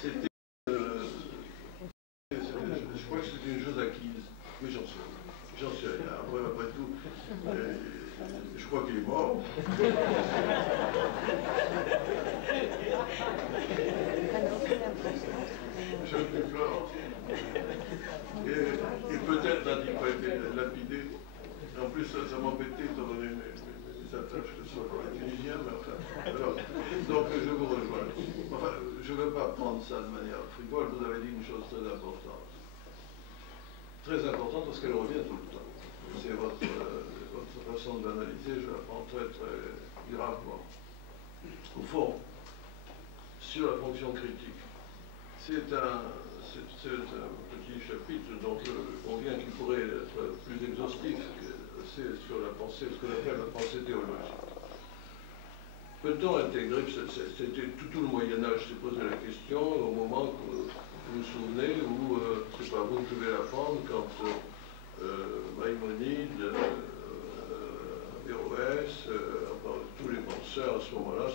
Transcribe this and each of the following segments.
C'était, je crois que c'était une chose acquise, mais j'en sais rien. Après tout, je crois qu'il est mort. Je déplore. Et peut-être n'a-t-il pas été lapidé. En plus, ça m'embêtait étant donné mes attaches que ce soit pour les Tunisiens, mais enfin. Alors, donc je vous rejoins. Enfin, je ne veux pas prendre ça de manière frivole. Vous avez dit une chose très importante. Très importante parce qu'elle revient tout le temps. C'est votre façon d'analyser, je la prends très gravement. Au fond, sur la fonction critique, c'est un petit chapitre dont je conviens qu'il pourrait être plus exhaustif. C'est sur la pensée, ce qu'on appelle la pensée théologique. Peut-on intégrer, c'était tout le Moyen-Âge s'est posé la question au moment que vous vous souvenez où, c'est pas vous qui devez l'apprendre, quand Maïmonide, Averroès, tous les penseurs à ce moment-là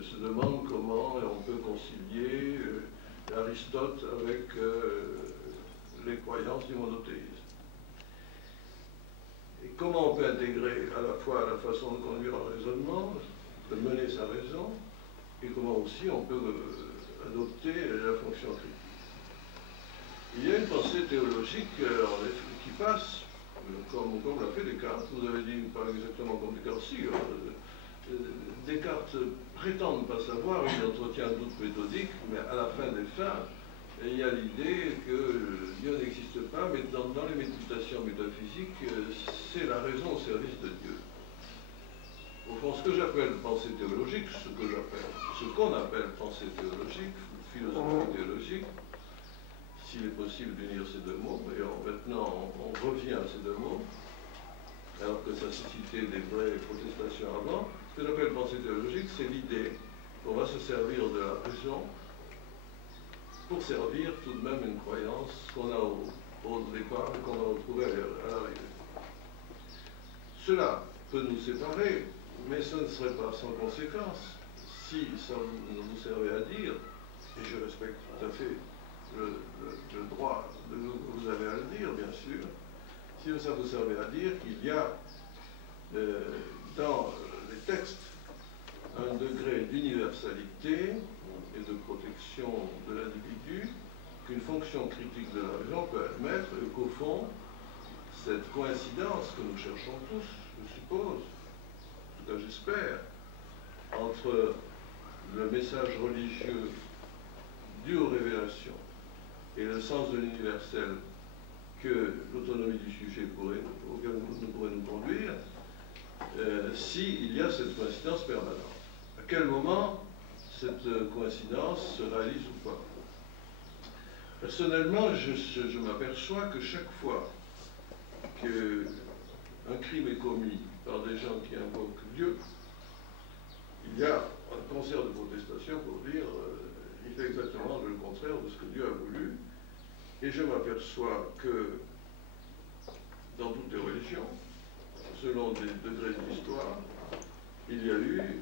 se demandent comment on peut concilier Aristote avec les croyances du monothéisme. Et comment on peut intégrer à la fois la façon de conduire un raisonnement, de mener sa raison, et comment aussi on peut adopter la fonction critique. Il y a une pensée théologique qui passe, comme l'a fait Descartes. Vous avez dit, pas exactement comme Descartes, si. Descartes prétend ne pas savoir, il entretient un doute méthodique, mais à la fin des fins, il y a l'idée que Dieu n'existe pas, mais dans les méditations métaphysiques, c'est la raison au service de Dieu. Au fond, ce que j'appelle pensée théologique, ce qu'on appelle pensée théologique, philosophie théologique, s'il est possible d'unir ces deux mots, et maintenant on revient à ces deux mots, alors que ça suscitait des vraies protestations avant. Ce que j'appelle pensée théologique, c'est l'idée qu'on va se servir de la raison pour servir tout de même une croyance qu'on a au départ et qu'on va retrouver à l'arrivée. Cela peut nous séparer, mais ce ne serait pas sans conséquence si ça vous servait à dire, et je respecte tout à fait le droit que vous avez à le dire, bien sûr, si ça vous servait à dire qu'il y a dans les textes un degré d'universalité et de protection de l'individu qu'une fonction critique de la raison peut admettre, et qu'au fond, cette coïncidence que nous cherchons tous, je suppose, en tout cas j'espère, entre le message religieux dû aux révélations et le sens de l'universel que l'autonomie du sujet auquel nous pourrait nous conduire, s'il y a cette coïncidence permanente. À quel moment cette coïncidence se réalise ou pas? Personnellement, je m'aperçois que chaque fois qu'un crime est commis par des gens qui invoquent Dieu, il y a un concert de protestation pour dire il fait exactement le contraire de ce que Dieu a voulu. Et je m'aperçois que dans toutes les religions, selon des degrés d'histoire, il y a eu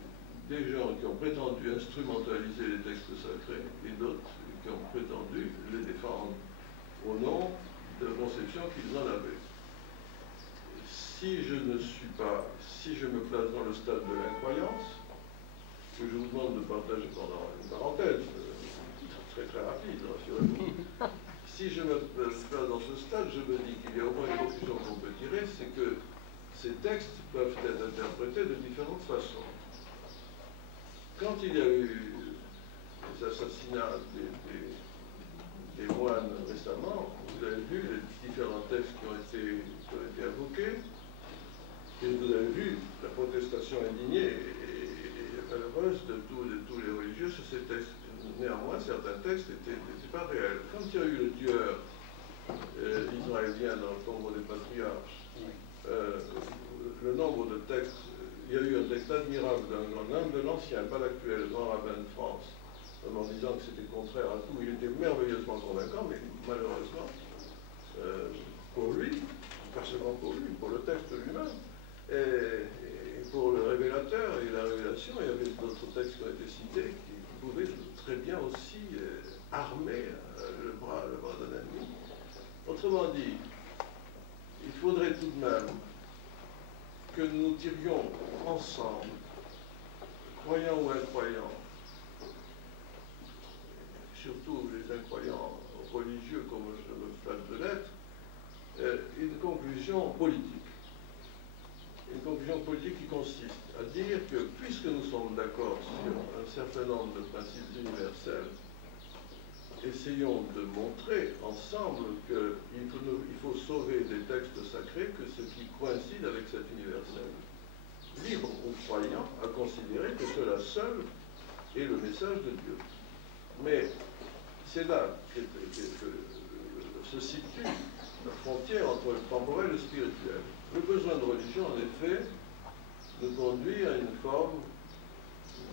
des gens qui ont prétendu instrumentaliser les textes sacrés et d'autres qui ont prétendu les défendre au nom de la conception qu'ils en avaient. Si je me place dans le stade de l'incroyance, que je vous demande de partager pendant une parenthèse, très rapide, rassurez-vous. Si je me place dans ce stade, je me dis qu'il y a au moins une conclusion qu'on peut tirer, c'est que ces textes peuvent être interprétés de différentes façons. Quand il y a eu les assassinats des moines récemment, vous avez vu les différents textes qui ont été invoqués, et vous avez vu la protestation indignée et malheureuse de tous les religieux sur ces textes. Néanmoins, certains textes n'étaient pas réels. Quand il y a eu le tueur israélien dans le tombeau des patriarches, le nombre de textes, il y a eu un texte admirable d'un grand homme de l'ancien, pas l'actuel, grand rabbin de France, en disant que c'était contraire à tout. Il était merveilleusement convaincant, mais malheureusement, pour lui, pas seulement pour lui, pour le texte lui-même, et pour le révélateur et la révélation, il y avait d'autres textes qui ont été cités qui pouvaient très bien aussi armer le bras d'un ennemi. Autrement dit, il faudrait tout de même que nous tirions ensemble, croyants ou incroyants, surtout les incroyants religieux comme je me flatte de l'être, une conclusion politique. Une conclusion politique qui consiste à dire que puisque nous sommes d'accord sur un certain nombre de principes universels, essayons de montrer ensemble qu'il faut sauver des textes sacrés que ce qui coïncide avec cet universel. Libre ou croyant à considérer que cela seul est le message de Dieu. Mais c'est là que se situe la frontière entre le temporel et le spirituel. Le besoin de religion, en effet, nous conduit à une forme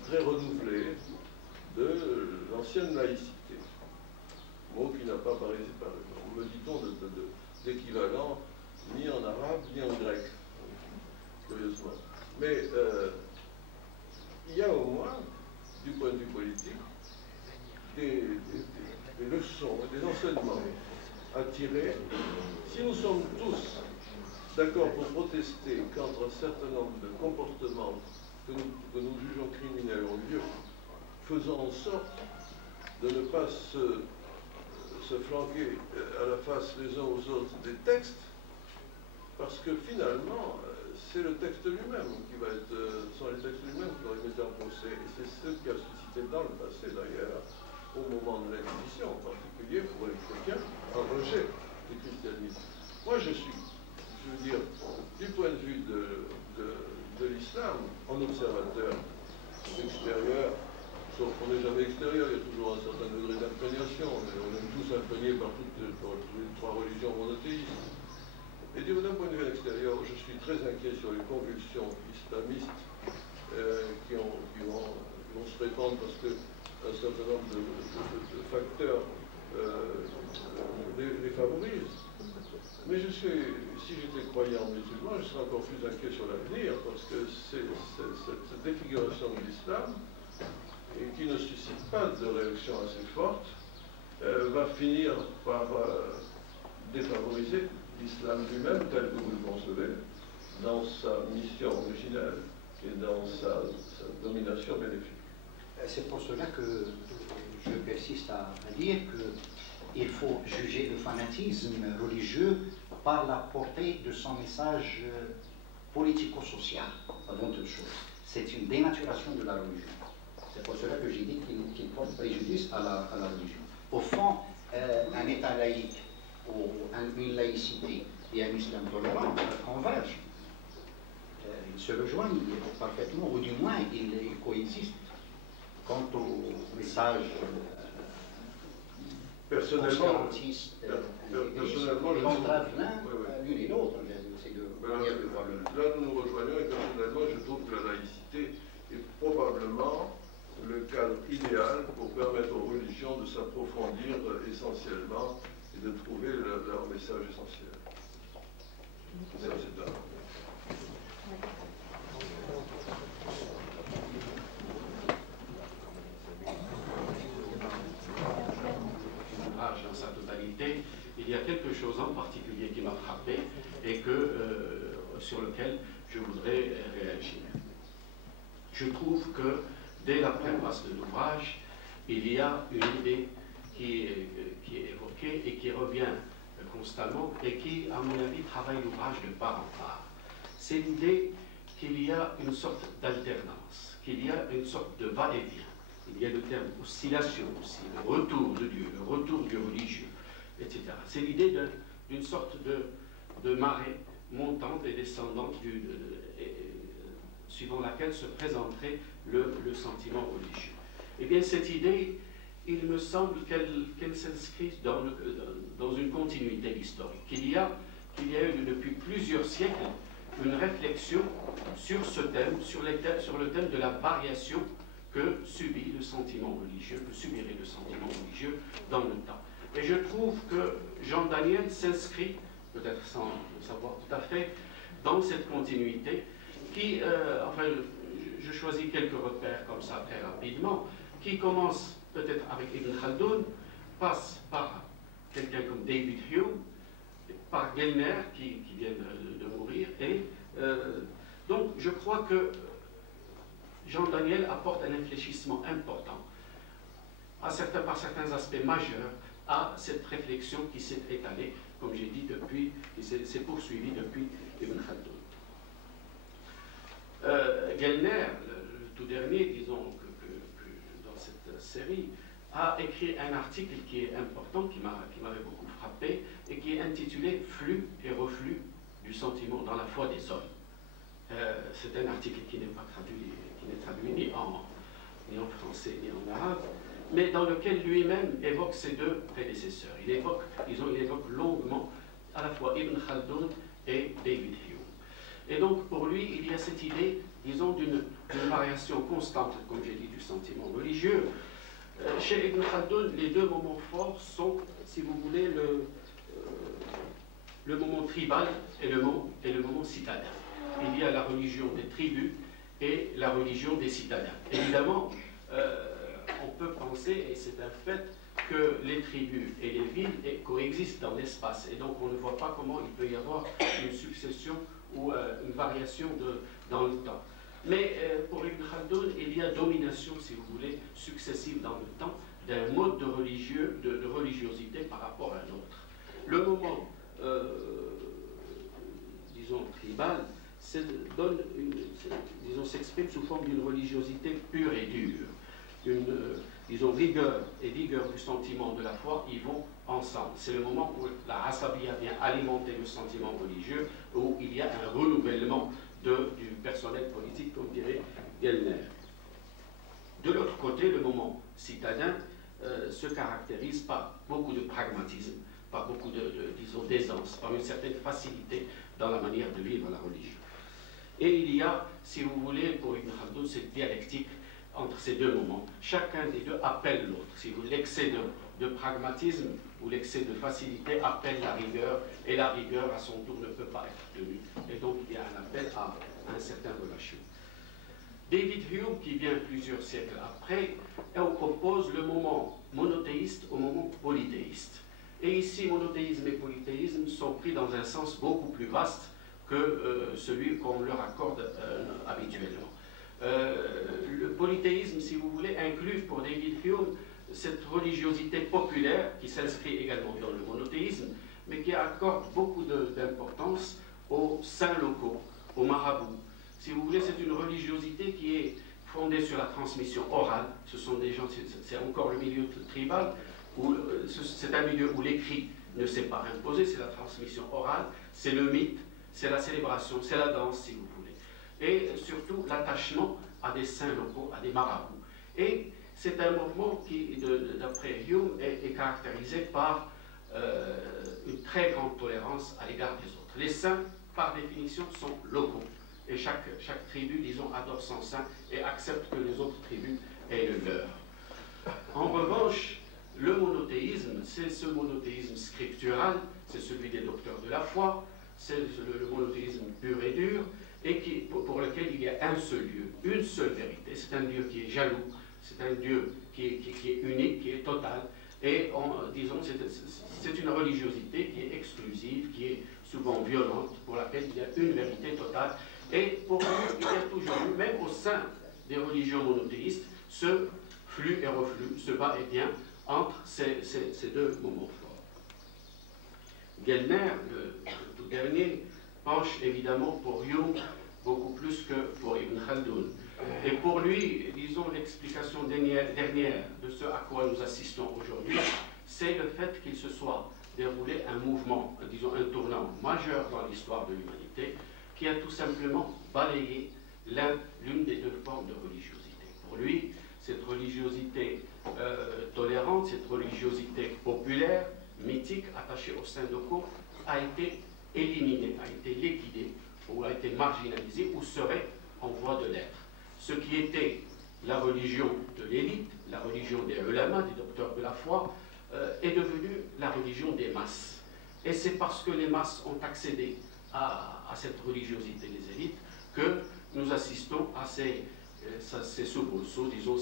très renouvelée de l'ancienne laïcité. Mot qui n'a pas paru, me dit-on, d'équivalent ni en arabe ni en grec, curieusement. Mais il y a au moins, du point de vue politique, des leçons, des enseignements à tirer. Si nous sommes tous d'accord pour protester contre un certain nombre de comportements que nous jugeons criminels ont lieu, faisons en sorte de ne pas se flanquer à la face les uns aux autres des textes, parce que finalement, c'est le texte lui-même qui va être, sont les textes lui-même qui vont être mis en procès, et c'est ce qui a suscité dans le passé d'ailleurs, au moment de l'Inquisition en particulier, pour les chrétiens, un rejet du christianisme. Moi je veux dire, du point de vue de l'islam, en observateur extérieur, sauf qu'on n'est jamais extérieur, il y a toujours un certain degré d'imprégnation, on est tous imprégnés par toutes les trois religions monothéistes. Et d'un point de vue extérieur, je suis très inquiet sur les convulsions islamistes qui vont se répandre parce que un certain nombre de facteurs les favorisent. Mais si j'étais croyant musulman, je serais encore plus inquiet sur l'avenir, parce que cette défiguration de l'islam, et qui ne suscite pas de réaction assez forte, va finir par défavoriser l'islam lui-même, tel que vous le concevez, dans sa mission originelle et dans sa domination bénéfique. C'est pour cela que je persiste à dire qu'il faut juger le fanatisme religieux par la portée de son message politico-social, avant toute chose. C'est une dénaturation de la religion. C'est pour cela que j'ai dit qu'il porte préjudice à la religion. Au fond, un État laïque ou une laïcité et un islam tolérant convergent. Ils se rejoignent parfaitement, ou du moins ils coexistent. Quant au message personnellement, ils entravent l'une et l'autre, c'est de manière de voir le monde. Là, nous nous rejoignons, et personnellement, je trouve que la laïcité est probablement le cadre idéal pour permettre aux religions de s'approfondir essentiellement et de trouver leur message essentiel. Ça, c'est un... Dans sa totalité, il y a quelque chose en particulier qui m'a frappé et que, sur lequel je voudrais réagir. Je trouve que dès la préface de l'ouvrage, il y a une idée qui est évoquée et qui revient constamment et qui, à mon avis, travaille l'ouvrage de part en part. C'est l'idée qu'il y a une sorte d'alternance, qu'il y a une sorte de va-et-vient. Il y a le terme oscillation aussi, le retour de Dieu, le retour du religieux, etc. C'est l'idée d'une sorte de marée montante et descendante suivant laquelle se présenterait le sentiment religieux. Eh bien, cette idée, il me semble qu'elle s'inscrit dans une continuité historique. Qu'il y a eu depuis plusieurs siècles une réflexion sur ce thème, sur le thème de la variation que subit le sentiment religieux, que subirait le sentiment religieux dans le temps. Et je trouve que Jean Daniel s'inscrit, peut-être sans le savoir tout à fait, dans cette continuité qui, enfin, je choisis quelques repères comme ça très rapidement, qui commence peut-être avec Ibn Khaldoun, passe par quelqu'un comme David Hume, par Gellner qui vient de mourir, et donc je crois que Jean Daniel apporte un infléchissement important, par certains aspects majeurs, à cette réflexion qui s'est étalée, comme j'ai dit, depuis, qui s'est poursuivie depuis Ibn Khaldoun. Gellner, le tout dernier, disons, que dans cette série, a écrit un article qui est important, qui m'avait beaucoup frappé, et qui est intitulé « Flux et reflux du sentiment dans la foi des hommes ». C'est un article qui n'est pas traduit, ni en français ni en arabe, mais dans lequel lui-même évoque ses deux prédécesseurs. Il évoque longuement à la fois Ibn Khaldoun et David Hume. Et donc pour lui, il y a cette idée, disons, d'une variation constante, comme j'ai dit, du sentiment religieux. Chez Ibn Khaldoun, les deux moments forts sont, si vous voulez, le moment tribal et le moment citadin. Il y a la religion des tribus et la religion des citadins. Évidemment, on peut penser, et c'est un fait, que les tribus et les villes coexistent dans l'espace, et donc on ne voit pas comment il peut y avoir une succession ou une variation dans le temps. Mais pour Ibn Khaldoun, il y a domination, si vous voulez, successive dans le temps d'un mode de religiosité par rapport à un autre. Le moment, disons, tribal, s'exprime sous forme d'une religiosité pure et dure. Disons, rigueur et vigueur du sentiment de la foi, ils vont ensemble. C'est le moment où la Asabiyya vient alimenter le sentiment religieux, où il y a un renouvellement du personnel politique, comme dirait Gellner. De l'autre côté, le moment citadin se caractérise par beaucoup de pragmatisme, par beaucoup disons, d'aisance, par une certaine facilité dans la manière de vivre la religion. Et il y a, si vous voulez, pour Ibn Khaldoun, cette dialectique entre ces deux moments. Chacun des deux appelle l'autre. Si vous l'excès de pragmatisme ou l'excès de facilité appelle la rigueur, et la rigueur, à son tour, ne peut pas être tenue. Et donc, il y a un appel à un certain relation. David Hume, qui vient plusieurs siècles après, oppose le moment monothéiste au moment polythéiste. Et ici, monothéisme et polythéisme sont pris dans un sens beaucoup plus vaste que celui qu'on leur accorde habituellement. Le polythéisme, si vous voulez, inclut pour David Hume cette religiosité populaire qui s'inscrit également dans le monothéisme, mais qui accorde beaucoup d'importance aux saints locaux, aux marabouts. Si vous voulez, c'est une religiosité qui est fondée sur la transmission orale. Ce sont des gens, c'est encore le milieu tribal, c'est un milieu où l'écrit ne s'est pas imposé, c'est la transmission orale, c'est le mythe, c'est la célébration, c'est la danse, si vous voulez. Et surtout, l'attachement à des saints locaux, à des marabouts. Et c'est un mouvement qui, d'après Hume, est caractérisé par une très grande tolérance à l'égard des autres. Les saints, par définition, sont locaux. Et chaque tribu, disons, adore son saint et accepte que les autres tribus aient le leur. En revanche, le monothéisme, c'est ce monothéisme scriptural, c'est celui des docteurs de la foi, c'est le monothéisme pur et dur, et pour lequel il y a un seul Dieu, une seule vérité. C'est un Dieu qui est jaloux, c'est un Dieu qui est unique, qui est total, et disons, c'est une religiosité qui est exclusive, qui est souvent violente, pour laquelle il y a une vérité totale. Et pour nous, il y a toujours eu, même au sein des religions monothéistes, ce flux et reflux, ce va-et-vient entre ces deux moments forts. Gellner, le tout dernier, penche évidemment pour Hume beaucoup plus que pour Ibn Khaldoun. Et pour lui, disons, l'explication dernière de ce à quoi nous assistons aujourd'hui, c'est le fait qu'il se soit déroulé un mouvement, disons un tournant majeur dans l'histoire de l'humanité, qui a tout simplement balayé l'une des deux formes de religiosité. Pour lui, cette religiosité tolérante, cette religiosité populaire, mythique, attachée aux saints locaux, a été éliminée, a été liquidée, ou a été marginalisée, ou serait en voie de l'être. Ce qui était la religion de l'élite, la religion des ulama, des docteurs de la foi, est devenu la religion des masses. Et c'est parce que les masses ont accédé à cette religiosité des élites que nous assistons à ces soubresauts, disons,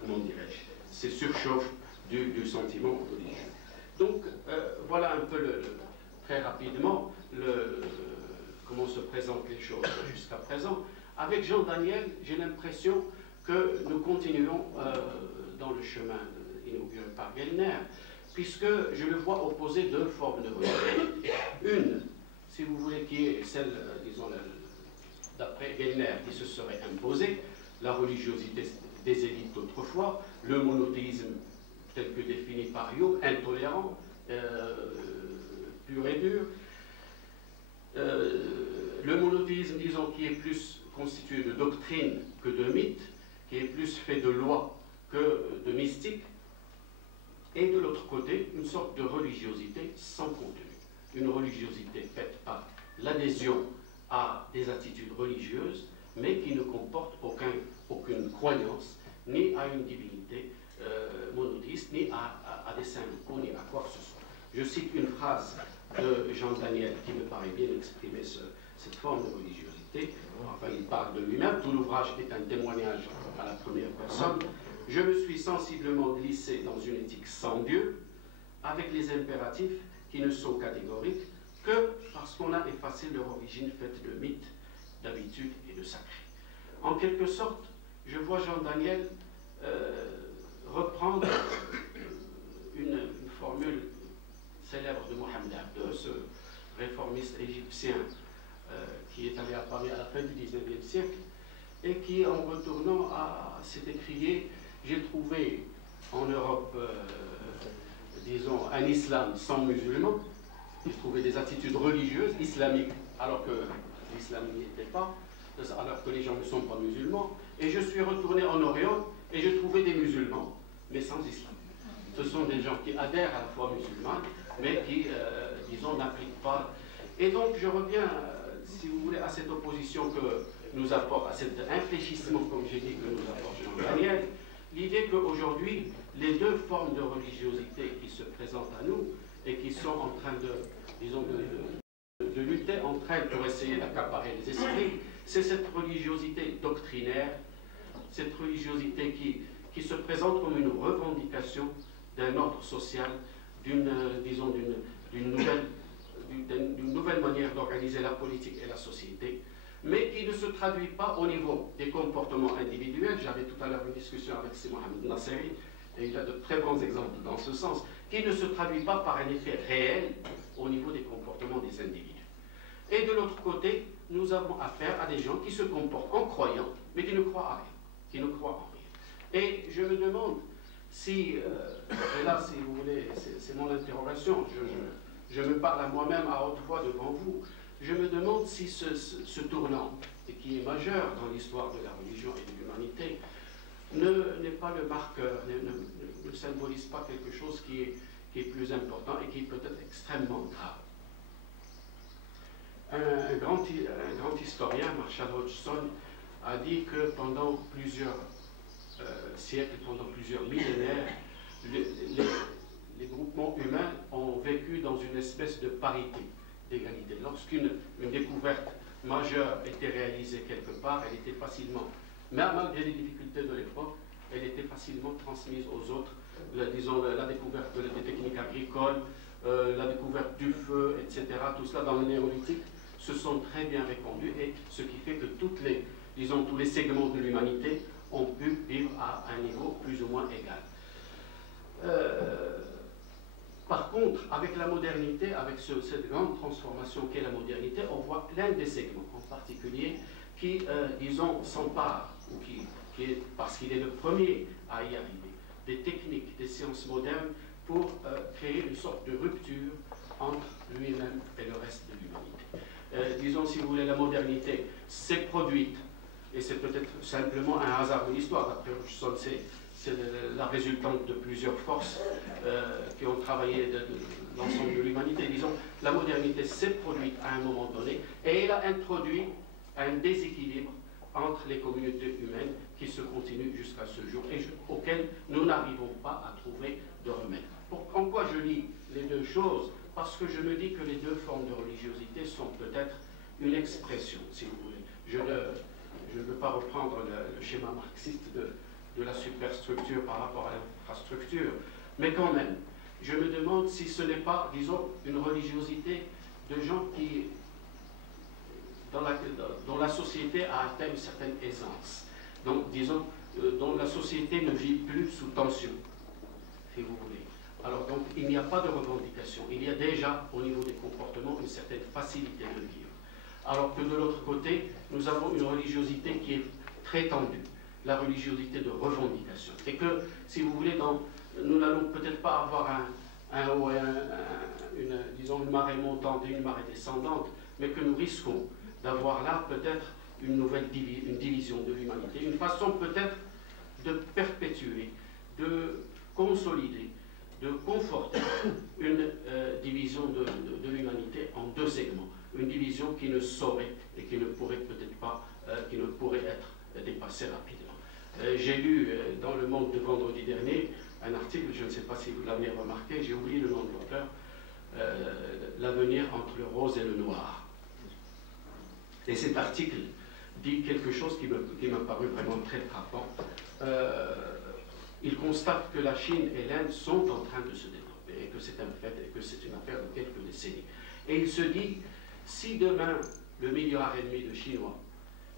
comment dirais-je, ces surchauffe du sentiment religieux. Donc voilà un peu très rapidement comment se présentent les choses jusqu'à présent. Avec Jean Daniel, j'ai l'impression que nous continuons dans le chemin inauguré par Gellner, puisque je le vois opposer deux formes de religion. Une, si vous voulez, qui est celle, disons, d'après Gellner, qui se serait imposée, la religiosité des élites d'autrefois, le monothéisme tel que défini par Hume, intolérant, pur et dur. Le monothéisme, disons, qui est plus constitué de doctrine que de mythe, qui est plus fait de loi que de mystique, et de l'autre côté, une sorte de religiosité sans contenu. Une religiosité faite par l'adhésion à des attitudes religieuses, mais qui ne comporte aucune croyance, ni à une divinité monothéiste, ni à des saints locaux, ni à quoi que ce soit. Je cite une phrase de Jean Daniel qui me paraît bien exprimer cette forme de religiosité. Enfin, il parle de lui-même. Tout l'ouvrage est un témoignage à la première personne. Je me suis sensiblement glissé dans une éthique sans Dieu, avec les impératifs qui ne sont catégoriques que parce qu'on a effacé leur origine faite de mythes, d'habitudes et de sacrés. En quelque sorte, je vois Jean Daniel reprendre une formule célèbre de Mohammed II, ce réformiste égyptien qui est allé à Paris à la fin du XIXe siècle, et qui, en retournant, s'est écrié: j'ai trouvé en Europe, disons, un islam sans musulmans, j'ai trouvé des attitudes religieuses, islamiques, alors que l'islam n'y était pas, alors que les gens ne sont pas musulmans, et je suis retourné en Orient, et j'ai trouvé des musulmans, mais sans islam. Ce sont des gens qui adhèrent à la foi musulmane, mais qui, disons, n'appliquent pas. Et donc, je reviens, si vous voulez, à cette opposition que nous apporte, à cet infléchissement, comme j'ai dit, que nous apporte Jean Daniel, l'idée qu'aujourd'hui, les deux formes de religiosité qui se présentent à nous et qui sont en train de, disons, de lutter entre elles pour essayer d'accaparer les esprits, c'est cette religiosité doctrinaire, cette religiosité qui se présente comme une revendication d'un ordre social, disons, d'une nouvelle manière d'organiser la politique et la société, mais qui ne se traduit pas au niveau des comportements individuels. J'avais tout à l'heure une discussion avec C. Mohamed Nasseri, et il a de très bons exemples dans ce sens, qui ne se traduit pas par un effet réel au niveau des comportements des individus. Et de l'autre côté, nous avons affaire à des gens qui se comportent en croyant, mais qui ne croient à rien, qui ne croient en rien. Et je me demande si, et là, si vous voulez, c'est mon interrogation, je me parle à moi-même à haute voix devant vous, je me demande si ce tournant, et qui est majeur dans l'histoire de la religion et de l'humanité, n'est pas le marqueur, ne symbolise pas quelque chose qui est plus important et qui peut être extrêmement grave. Un grand historien, Marshall Hodgson, a dit que pendant plusieurs siècles, pendant plusieurs millénaires, les groupements humains ont vécu dans une espèce de parité, d'égalité. Lorsqu'une découverte majeure était réalisée quelque part, elle était facilement, mais malgré les difficultés de l'époque, elle était facilement transmise aux autres. Disons, la découverte des techniques agricoles, la découverte du feu, etc., tout cela dans le néolithique se sont très bien répandus, et ce qui fait que tous les segments de l'humanité ont pu vivre à un niveau plus ou moins égal. Par contre, avec la modernité, avec cette grande transformation qu'est la modernité, on voit l'un des segments en particulier qui, disons, s'empare, ou qui est, parce qu'il est le premier à y arriver, des techniques, des sciences modernes pour créer une sorte de rupture entre lui-même et le reste de l'humanité. Disons, si vous voulez, la modernité s'est produite, et c'est peut-être simplement un hasard de l'histoire, d'après Hodgson, c'est la résultante de plusieurs forces qui ont travaillé de l'ensemble de l'humanité. Disons, la modernité s'est produite à un moment donné, et elle a introduit un déséquilibre entre les communautés humaines qui se continue jusqu'à ce jour, et auquel nous n'arrivons pas à trouver de remède. En quoi je lis les deux choses? Parce que je me dis que les deux formes de religiosité sont peut-être une expression, si vous voulez. Je ne veux pas reprendre le schéma marxiste de la superstructure par rapport à l'infrastructure, mais quand même, je me demande si ce n'est pas, disons, une religiosité de gens qui, dont la société a atteint une certaine aisance. Donc, disons, dont la société ne vit plus sous tension, si vous voulez. Alors, donc, il n'y a pas de revendication. Il y a déjà, au niveau des comportements, une certaine facilité de vivre. Alors que de l'autre côté, nous avons une religiosité qui est très tendue, la religiosité de revendication. Et que, si vous voulez, nous n'allons peut-être pas avoir disons, une marée montante et une marée descendante, mais que nous risquons d'avoir là peut-être une nouvelle division de l'humanité, une façon peut-être de perpétuer, de consolider, de conforter une division de l'humanité en deux segments. Une division qui ne saurait et qui ne pourrait peut-être pas, qui ne pourrait être dépassée rapidement. J'ai lu dans Le Monde de vendredi dernier un article, je ne sais pas si vous l'avez remarqué, j'ai oublié le nom de l'auteur, l'avenir entre le rose et le noir. Et cet article dit quelque chose qui m'a paru vraiment très frappant. Il constate que la Chine et l'Inde sont en train de se développer, et que c'est un fait, et que c'est une affaire de quelques décennies. Et il se dit, si demain le 1,5 milliard de Chinois,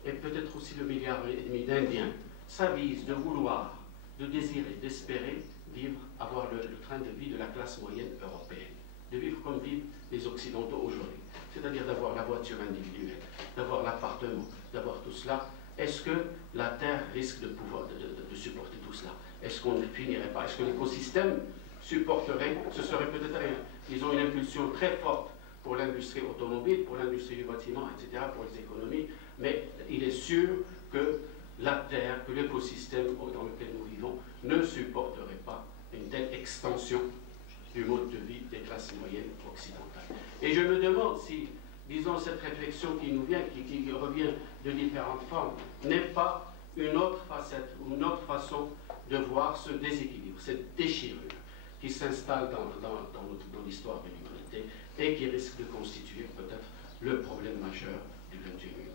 et peut-être aussi le 1,5 milliard d'Indiens, s'avisent de vouloir, de désirer, d'espérer vivre, avoir le train de vie de la classe moyenne européenne, de vivre comme vivent les Occidentaux aujourd'hui, c'est-à-dire d'avoir la voiture individuelle, d'avoir l'appartement, d'avoir tout cela, est-ce que la Terre risque de pouvoir de supporter tout cela? Est-ce qu'on ne finirait pas? Est-ce que l'écosystème supporterait? Ce serait peut-être, disons, une impulsion très forte pour l'industrie automobile, pour l'industrie du bâtiment, etc., pour les économies, mais il est sûr que la Terre, que l'écosystème dans lequel nous vivons ne supporterait pas une telle extension du mode de vie des classes moyennes occidentales. Et je me demande si, disons, cette réflexion qui nous vient, qui revient de différentes formes, n'est pas une autre facette, ou une autre façon de voir ce déséquilibre, cette déchirure qui s'installe dans l'histoire de l'humanité et qui risque de constituer peut-être le problème majeur du XXIe siècle.